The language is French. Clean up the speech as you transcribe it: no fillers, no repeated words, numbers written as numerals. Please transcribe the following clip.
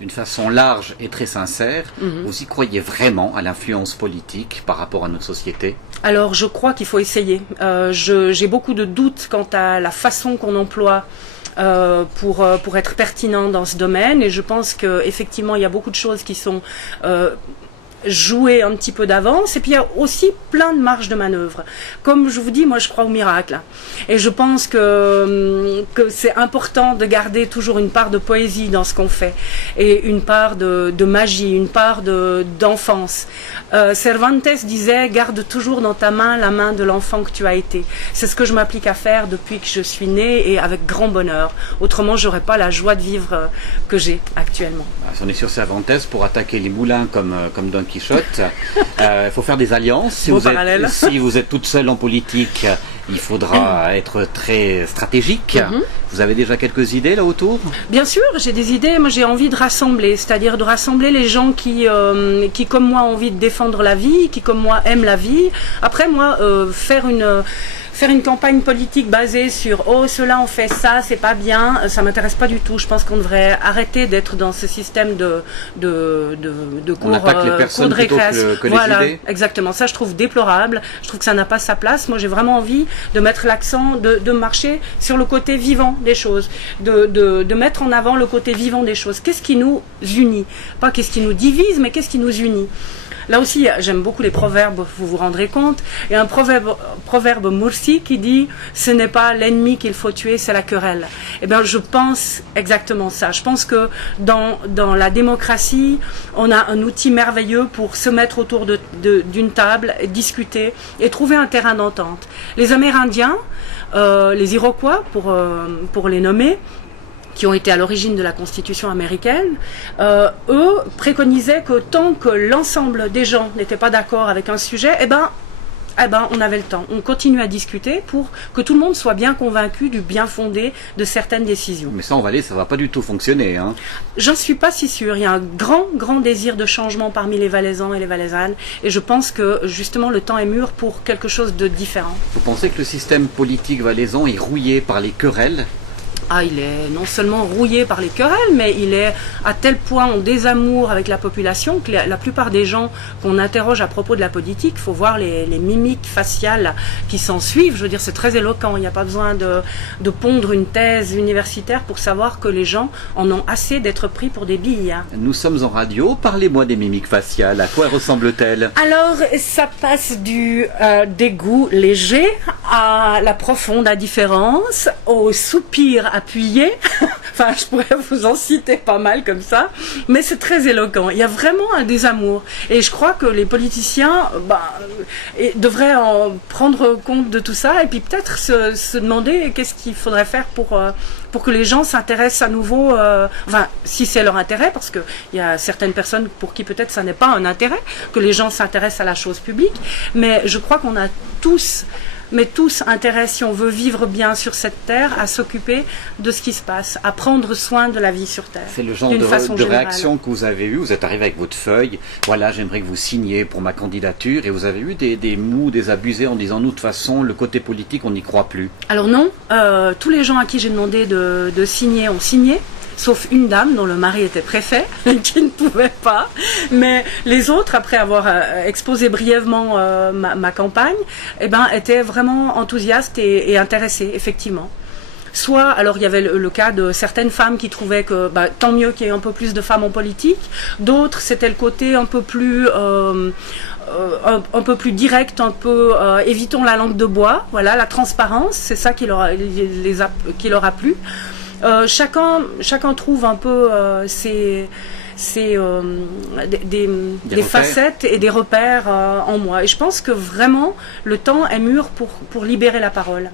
d'une façon large et très sincère, vous y croyez vraiment à l'influence politique par rapport à notre société? Alors je crois qu'il faut essayer. J'ai beaucoup de doutes quant à la façon qu'on emploie pour être pertinent dans ce domaine, et je pense qu'effectivement il y a beaucoup de choses qui sont jouer un petit peu d'avance, et puis il y a aussi plein de marges de manœuvre. Comme je vous dis, moi je crois au miracle, et je pense que c'est important de garder toujours une part de poésie dans ce qu'on fait, et une part de magie, une part d'enfance. Cervantes disait: garde toujours dans ta main la main de l'enfant que tu as été. C'est ce que je m'applique à faire depuis que je suis née, et avec grand bonheur. Autrement, j'aurais pas la joie de vivre que j'ai actuellement. Si on est sur Cervantes, pour attaquer les moulins comme Don Quichotte, il faut faire des alliances. Si vous êtes toute seule en politique, il faudra être très stratégique. Vous avez déjà quelques idées là autour? Bien sûr, j'ai des idées. Moi, j'ai envie de rassembler, c'est-à-dire de rassembler les gens qui comme moi, ont envie de défendre la vie, qui, comme moi, aiment la vie. Après, moi, faire une campagne politique basée sur « oh, cela on fait ça, c'est pas bien », ça m'intéresse pas du tout. Je pense qu'on devrait arrêter d'être dans ce système de cours de récréation. Voilà, exactement. Ça, je trouve déplorable. Je trouve que ça n'a pas sa place. Moi, j'ai vraiment envie de mettre l'accent, de marcher sur le côté vivant des choses, de mettre en avant le côté vivant des choses. Qu'est-ce qui nous unit? Pas qu'est-ce qui nous divise, mais qu'est-ce qui nous unit? Là aussi, j'aime beaucoup les proverbes, vous vous rendrez compte. Il y a un proverbe Mursi qui dit « ce n'est pas l'ennemi qu'il faut tuer, c'est la querelle ». Eh bien, je pense exactement ça. Je pense que dans la démocratie, on a un outil merveilleux pour se mettre autour d'une table, discuter et trouver un terrain d'entente. Les Amérindiens, les Iroquois, pour les nommer, qui ont été à l'origine de la Constitution américaine, eux préconisaient que tant que l'ensemble des gens n'étaient pas d'accord avec un sujet, eh ben, on avait le temps. On continue à discuter pour que tout le monde soit bien convaincu du bien fondé de certaines décisions. Mais ça, en Valais, ça va pas du tout fonctionner, hein. J'en suis pas si sûre. Il y a un grand désir de changement parmi les Valaisans et les Valaisannes, et je pense que justement le temps est mûr pour quelque chose de différent. Vous pensez que le système politique valaisan est rouillé par les querelles? Ah, il est non seulement rouillé par les querelles, mais il est à tel point en désamour avec la population que la plupart des gens qu'on interroge à propos de la politique, il faut voir les mimiques faciales qui s'en suivent. Je veux dire, c'est très éloquent. Il n'y a pas besoin de pondre une thèse universitaire pour savoir que les gens en ont assez d'être pris pour des billes. Nous sommes en radio. Parlez-moi des mimiques faciales. À quoi ressemblent-elles? Alors, ça passe du dégoût léger à la profonde indifférence, au soupir appuyé. Enfin, je pourrais vous en citer pas mal comme ça, mais c'est très éloquent. Il y a vraiment un désamour, et je crois que les politiciens devraient en prendre compte de tout ça, et puis peut-être se demander qu'est-ce qu'il faudrait faire pour que les gens s'intéressent à nouveau, enfin, si c'est leur intérêt, parce qu'il y a certaines personnes pour qui peut-être ça n'est pas un intérêt, que les gens s'intéressent à la chose publique, mais je crois qu'on a tous intérêt, si on veut vivre bien sur cette terre, à s'occuper de ce qui se passe, à prendre soin de la vie sur terre. C'est le genre de réaction que vous avez eu. Vous êtes arrivé avec votre feuille, voilà, j'aimerais que vous signiez pour ma candidature, et vous avez eu des mous, des abusés en disant, nous, de toute façon, le côté politique, on n'y croit plus. Alors non, tous les gens à qui j'ai demandé de signer ont signé, sauf une dame dont le mari était préfet, qui ne pouvait pas. Mais les autres, après avoir exposé brièvement ma campagne, étaient vraiment enthousiastes et intéressés, effectivement. Soit, alors il y avait le cas de certaines femmes qui trouvaient que tant mieux qu'il y ait un peu plus de femmes en politique. D'autres, c'était le côté un peu plus direct, un peu évitons la langue de bois. Voilà, la transparence, c'est ça qui leur a plu. Chacun trouve un peu des facettes et des repères en moi. Et je pense que vraiment, le temps est mûr pour libérer la parole.